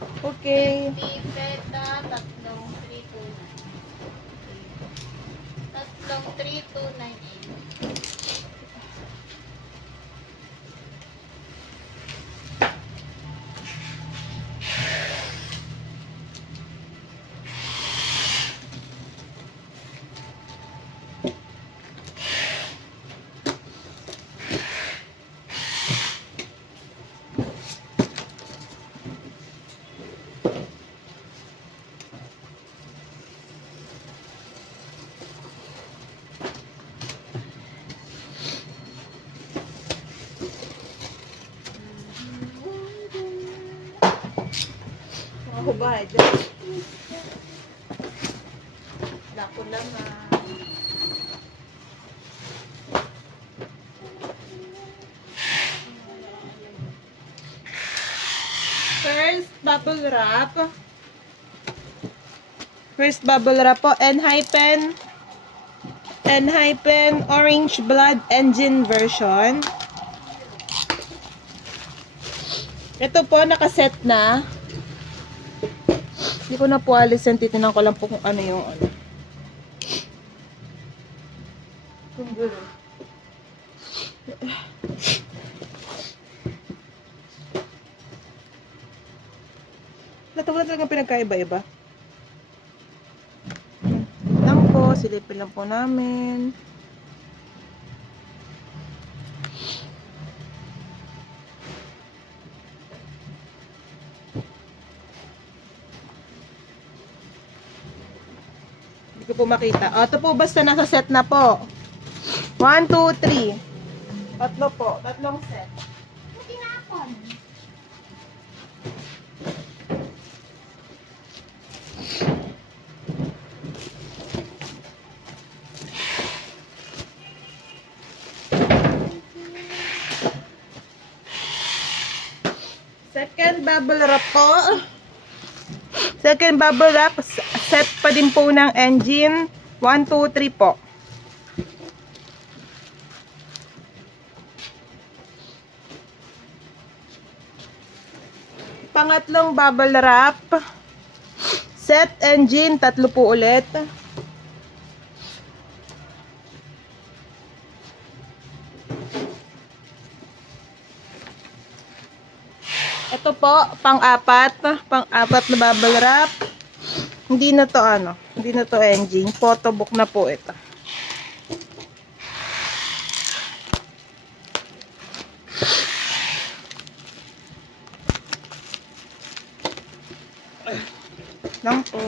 Okay. Pipeta, tatlong 329. Tatlong 3298. Ako ba? Lako lang First bubble wrap. First bubble wrap po. N-hypen Orange Blood Engine version. Ito po, nakaset na. Hindi ko na po alisin. Titinan ko lang po kung ano yung ano. Kung gano'n. Ito na talagang pinagkaiba-iba. Lang po, silipin lang po namin. Hindi ko po makita. O, ito po basta nasa set na po. 1, 2, 3. Tatlo po. Tatlong set. Tinapon. Second bubble wrap po. Second bubble wrap. Set pa din po ng engine. 1, 2, 3 po. Pangatlong bubble wrap. Set engine. Tatlo po ulit. Ito po, pang-apat. Pang-apat na bubble wrap. Hindi na to ano. Hindi na to engine. Photobook na po ito. Lang po.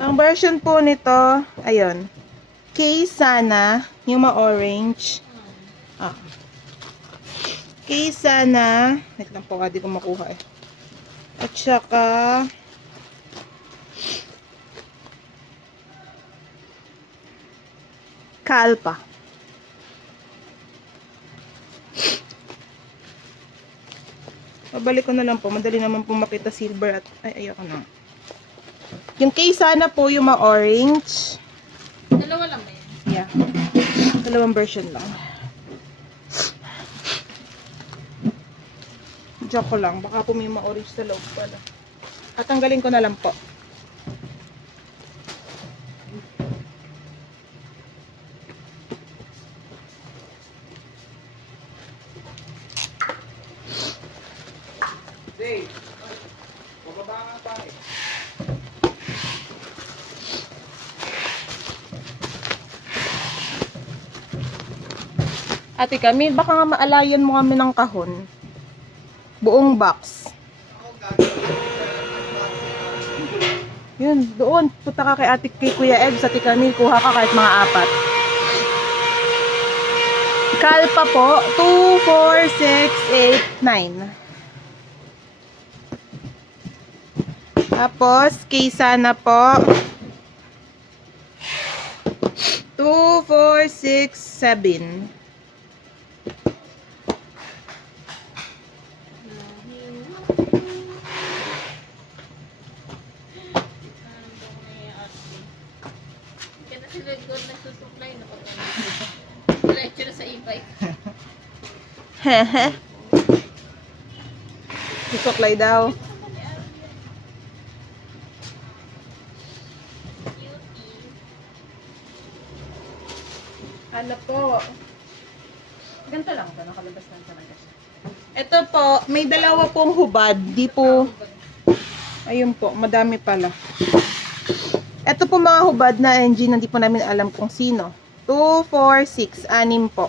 Ang version po nito, ayun. Kay Sana, yung ma-orange. Ah. Kay Sana, wait lang po, hindi ko makuha eh. At saka, Kalpa. Pabalik ko na lang po, madali naman po makita silver at, ay, ayoko na. Yung kay Sana po, yung ma-orange. Dalawa lang ba yan? Yeah. Dalawang version lang. Joke ko lang. Baka po may ma-orange sa loob pala. At tanggalin ko na lang po. Dave, bababa nga tayo. Ate kami, baka nga maalayan mo kami ng kahon. Buong box. Yun, doon. Punta ka kay Kuya Ed sa Tikami. Kuha ka kahit mga 4. Kalpa po, 2, 4, 6, 8, 9. Tapos, kay Sana po, 2, 4, 6, 7. Hehe. Susuklay daw. Ano po? Ganito lang ito. Nakalabas lang talaga siya. Ito po, may dalawa pong hubad. Di po, ayun po, madami pala. Ito po mga hubad na engine, hindi po namin alam kung sino. 2, 4, 6, 6 po.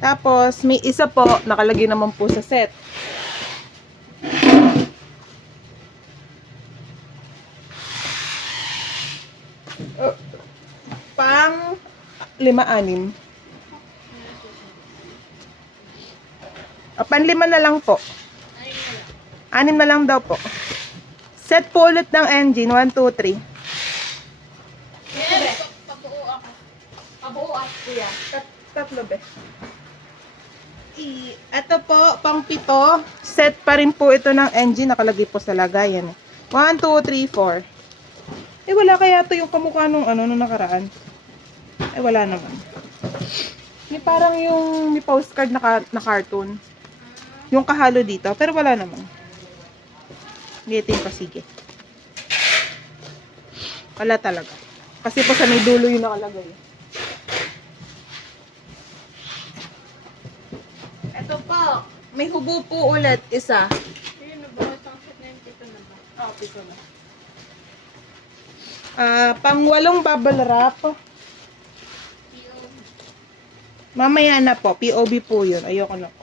Tapos, may isa po, nakalagay naman po sa set. Pang 5, 6. Pan 5 na lang po. 6 na lang daw po. Set po ulit ng engine. 1, 2, 3. Yes, pabuo ako. Pabuo ako, kuya. Tatlo be. Ito po, pang 7. Set pa rin po ito ng engine. Nakalagay po sa lagayan. 1, 2, 3, 4. Wala kaya ito yung kamukha nung nung nakaraan. Wala naman. May parang yung may postcard na cartoon. Yung kahalo dito, pero wala naman. Ito yung pasige. Wala talaga. Kasi po sa may dulo yung nakalagay. Ito po, may hubo po ulit, isa. Ayun na ba? Isang set na yung pito na ba? Pito na. Pang 8 bubble wrap. PO. Mamaya na po, POB po yun. Ayoko na po.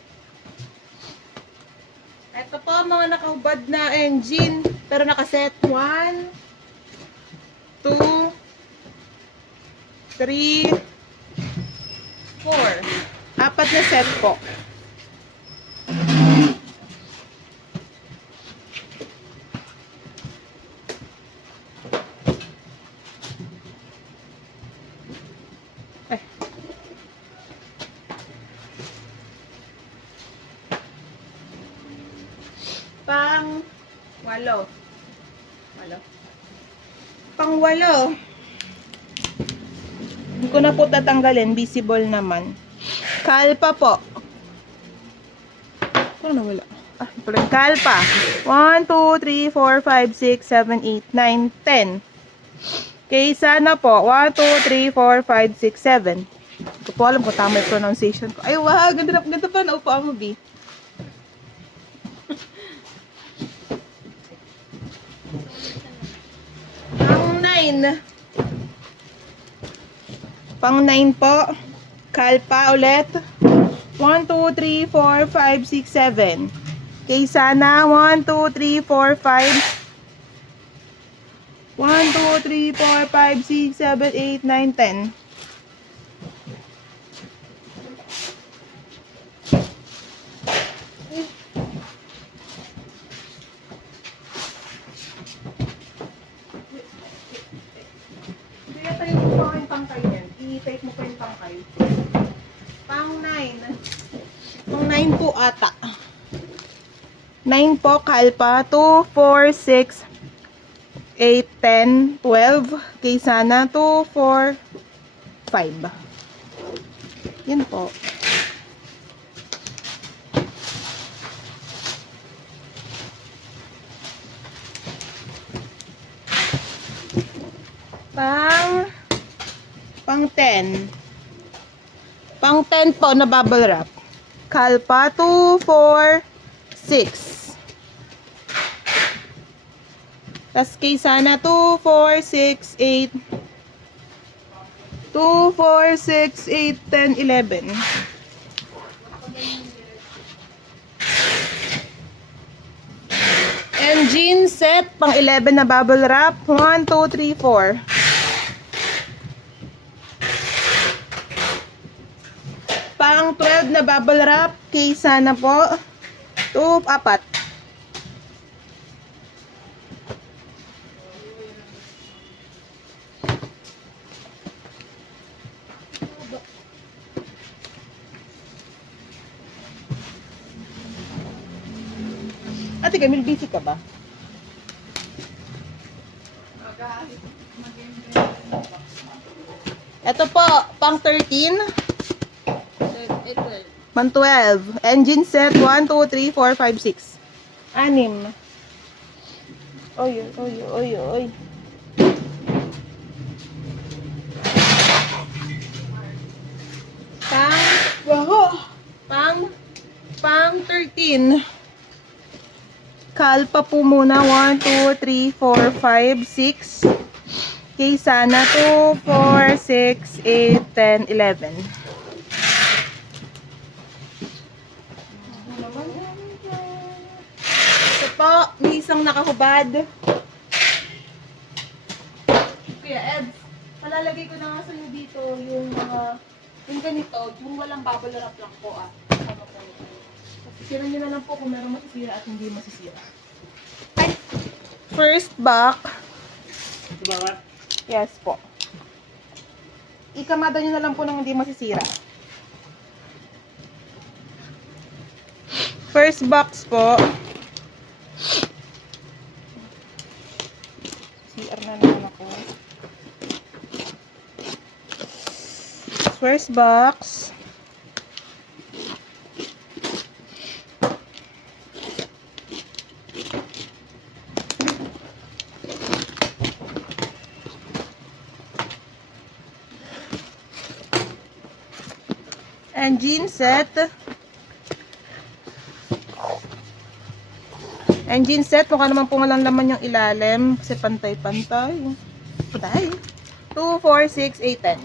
Ito po, mga nakahubad na engine. Pero nakaset 1, 2, 3, 4. 4 na set po. Eh. Pang 8. Pang 8. Hindi ko na po tatanggalin. Visible naman. Kalpa po. Ano wala? Kalpa. 1, 2, 3, 4, 5, 6, 7, 8, 9, 10. Kaysa na po. 1, 2, 3, 4, 5, 6, 7. Hindi ko po alam kung tama yung pronunciation ko. Ay, wow. Ganda pa. Naupo ang B. Pang 9 po. Kalpa ulit. 1, 2, 3, 4, 5, 6, 7. Kaysa na. 1, 2, 3, 4, 5. 1, 2, 3, 4, 5, 6, 7, 8, 9, 10. Hindi yata yung pangkay yan. I-take mo pa yung pangkay. Pang 9. Pang 9 po ata. 9 po, kalpa. 2, 4, 6, 8, 10, 12. Kaysa na 2, 4, 5. Yun po. Pang 10. Pang 10 po na bubble wrap. Kalpa 2, 4, 6. Tas kaysa na 2, 4, 6, 8. 2, 4, 6, 8, 10, 11. Engine set pang 11 na bubble wrap. 1, 2, 3, 4. Pang 12 na bubble wrap. Kaysa na po. 2, 4. Ate Camille, busy ka ba? Ito po, pang 13. Ito. 112. Engine set 1, 2, 3, 4, 5, 6. 6. Oy, oy, oy, oy. Pang 13. Kalpa po muna. 1, 2, 3, 4, 5, 6. Keysana 2, 4, 6, 8, 10, 11. Ito po, may isang nakahubad. Kuya Ed, palalagay ko na nga sa inyo dito yung mga, yung ganito, yung walang bubble wrap lang po Ano po ito? Sisiran nyo na lang po kung meron masisira at hindi masisira. Ay! First box. Ito ba ba? Yes po. Ikamada nyo na lang po nang hindi masisira. First box po. CR na naman ako. First box. Engine set. Engine set. Mukha naman po walang laman yung ilalim. Kasi pantay-pantay. Patay. 2, 4, 6, 8, 10.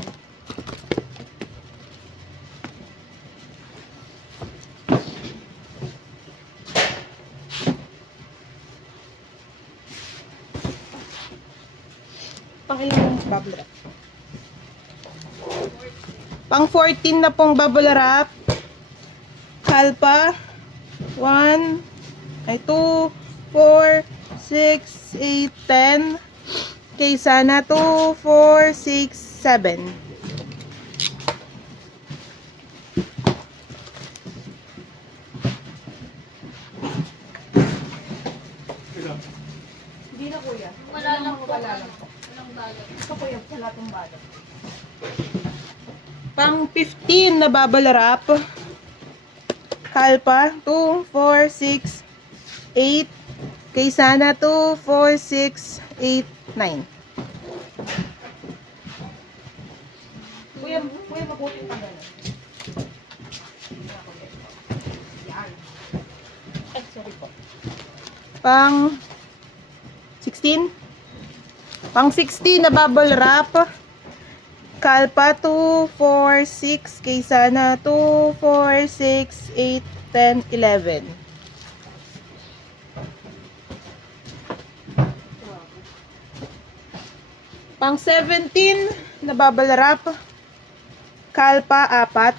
Pang ilang bubble wrap? Pang 14 na pong bubble wrap. Kalpa. 1, 2, 4, 6, 8, 10. Keysana 2, 4, 6, 7. Ito. Hindi na kuya. Wala lang po. Wala lang. Walang balag. Ito kuya, wala itong balot. Pang 15 na bubble wrap. Kalpa 2, 4, 6, 8. Keysana 2, 4, 6, 8, 9. Kuya, mabuting pa gano'n. Yan. Ay, sorry po. Pang 16? Pang 16 na bubble wrap. Kalpa 2, 4, 6. Keysana 2, 4, 6, 8, 10, 11. Pang 17 na bubble wrap. Kalpa 4.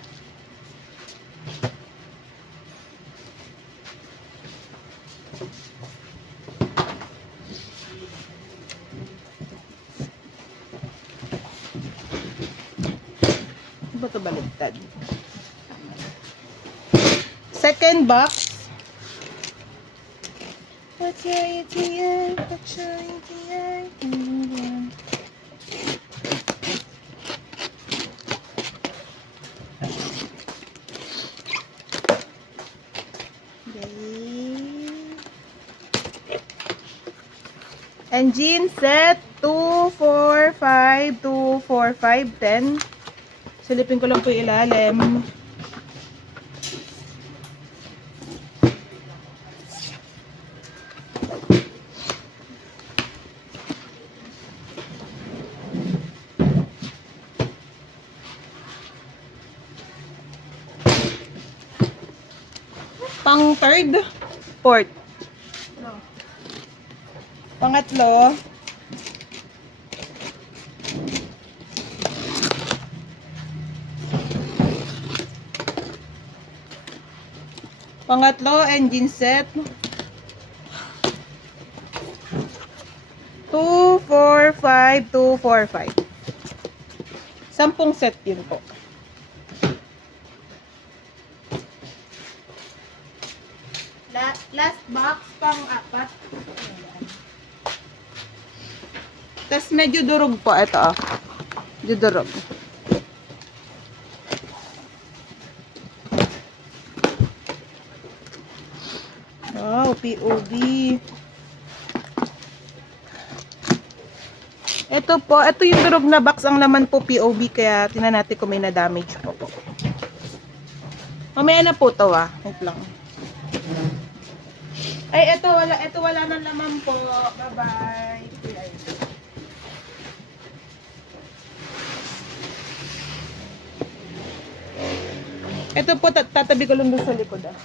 Ba ito baligtad? Second box. Engine set 2, 4, 5, 2, 4, 5, 10. Silipin ko lang po yung ilalim. Pang third, fourth. Pangatlo, engine set. 2, 4, 5, 2, 4, 5. 10 set yun po. Last box, pang-4. Tapos medyo durog po. Ito, Medyo durog. POV. Ito po, ito yung durog na box. Ang laman po POV, kaya tingnan natin kung may na-damage po po. Mamaya na po to ah. Wait lang. Ay, ito wala nang laman po. Bye-bye. Ito po, tatabi ko lang doon sa likod ah.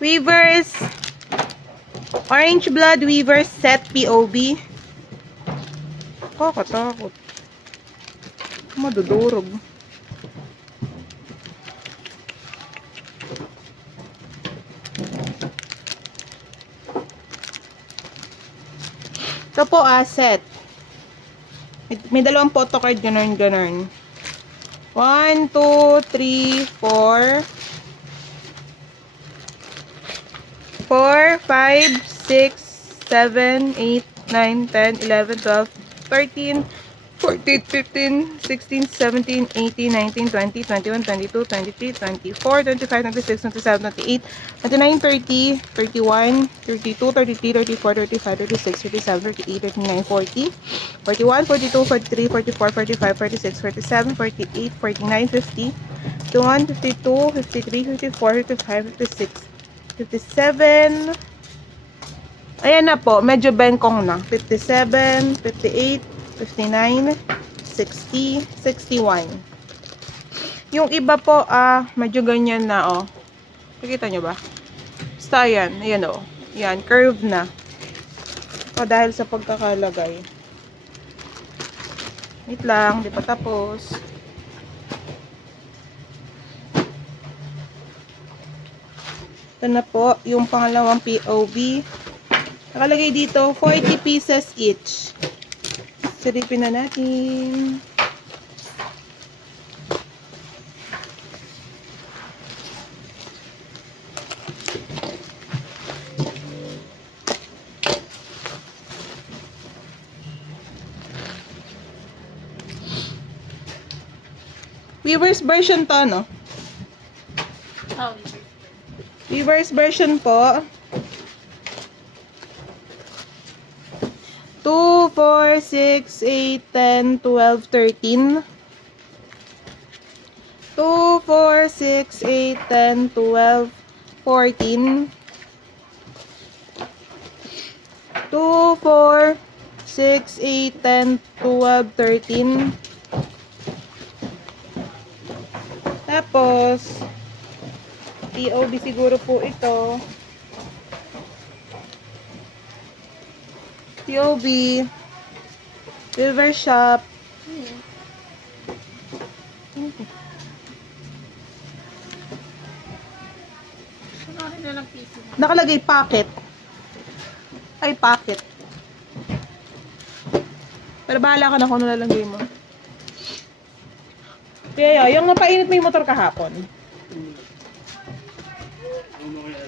Weavers Orange Blood Weavers Set POV. Kakatakot. Madudurog. Ito po set. May dalawang photocard, ganun. 1, 2, 3, 4 4, 5, 6, 7, 8, 9, 10, 11, 12, 13, 14, 15, 16, 17, 18, 19, 20, 21, 22, 23, 24, 25, 26, 27, 28, 29, 30, 31, 32, 33, 34, 35, 36, 37, 38, 39, 40, 41, 42, 43, 44, 45, 46, 47, 48, 49, 50, 51, 52, 53, 54, 55, 56, 57. Ayan na po, medyo bengkong na. 57, 58, 59, 60, 61. Yung iba po, medyo ganyan na, oh. Nakikita nyo ba? Basta yan, ayan, oh. Yan, curve na. O, dahil sa pagkakalagay. Wait lang, di pa tapos. Ito na po, yung pangalawang POV. Nakalagay dito, 40 pieces each. Silipin na natin. Weaver's version to, no? Oh, Weaver's version po. 2, 4, 6, 8, 10, 12, 13. 2, 4, 6, 8, 10, 12, 14. 2, 4, 6, 8, 10, 12, 13. Tapos, POV siguro po ito. POV, Silver Shop. Sakahin na lang piso. Nakalagay packet. Ay, packet. Pero bahala ka na kung ano lalagay mo. Kaya yung napainit mo yung motor kahapon. Ano kaya?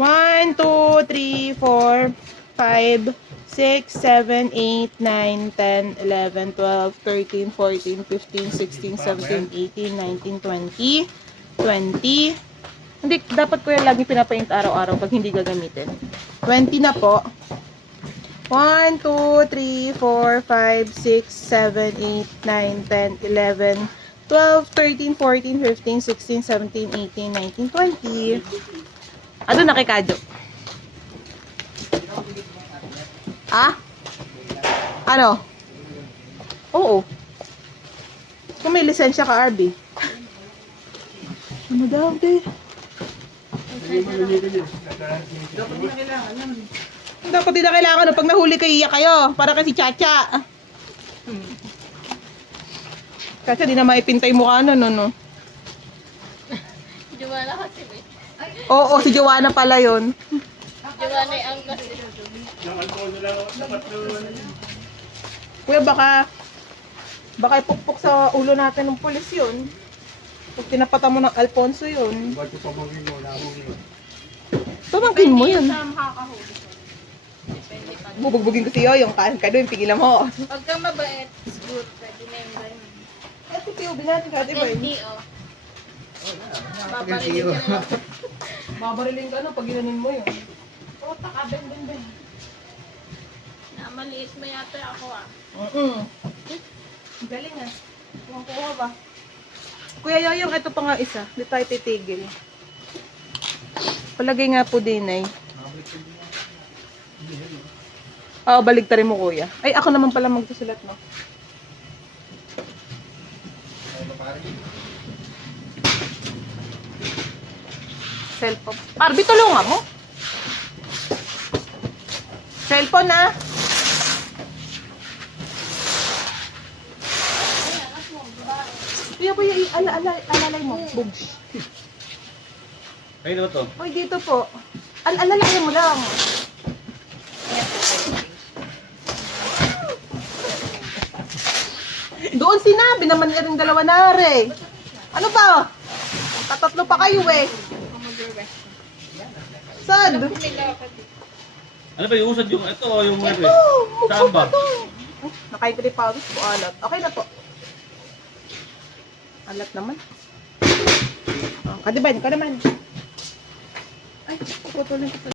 1, 2, 3, 4, 5, 6, 7, 8, 9, 10, 11, 12, 13, 14, 15, 16, 17, 18, 19, 20, 20. Hindi, dapat ko yan lagi pinapaint araw-araw pag hindi gagamitin. 20 na po. 1, 2, 3, 4, 5, 6, 7, 8, 9, 10, 11, 12, 13, 14, 15, 16, 17, 18, 19, 20. Ano na kay Kadyo? Ano? Oo. Kung may lisensya ka, RB. Ano daw, be? Dapat din na kailangan pag nahuli kayo, iyak kayo. Para kasi Chacha. Chacha, di na maipintay mukha no. Joanna kasi eh. Oo, si Joanna pala yun. Joanna ang kasi. Nakalpo nila dapat naman. Kuya, baka ipukpok sa ulo natin ng pulis yun. Pag tinapatan mo ng Alfonso yun. Ba't yung pamangkin mo? Lamang yun. Pamangkin mo yun. Sa makakahuli ko. Depende pa. Bubugbugin ko si Yoyong, kain ka doon, pigilan mo. Pag kang mabait, siguro pwede na yung ganun. Ito POV natin, Kati Boy. Hindi, oh. Babarinig ka na lang. Babariling ka na pag ginanin mo yun. Oh, taka, ben. Maliit mo yata ako, ah. Galing ah. Kuha ba? Kuya Yoyong, ito pa nga isa. Hindi tayo titigil. Palagay nga po din eh. Oo, baligtarin mo kuya. Ay, ako naman pala magsusulat, no? Cellphone. Barbie, tulungan mo. Cellphone na. Kuya, kuya, alalay mo. Bugs. Ayun na to. Uy, dito po. Alalay mo lang. Doon sinabi naman niya rin dalawa na are. Ano ba? Tatatlo pa kayo eh. Sad. Ano ba yung usad yung ito o yung Ito, Saan mukha ba? to. Nakaitri pawis po alat. Okay na po. Alat naman. Oh, kadiban, ka naman. Ay, puputulin ko.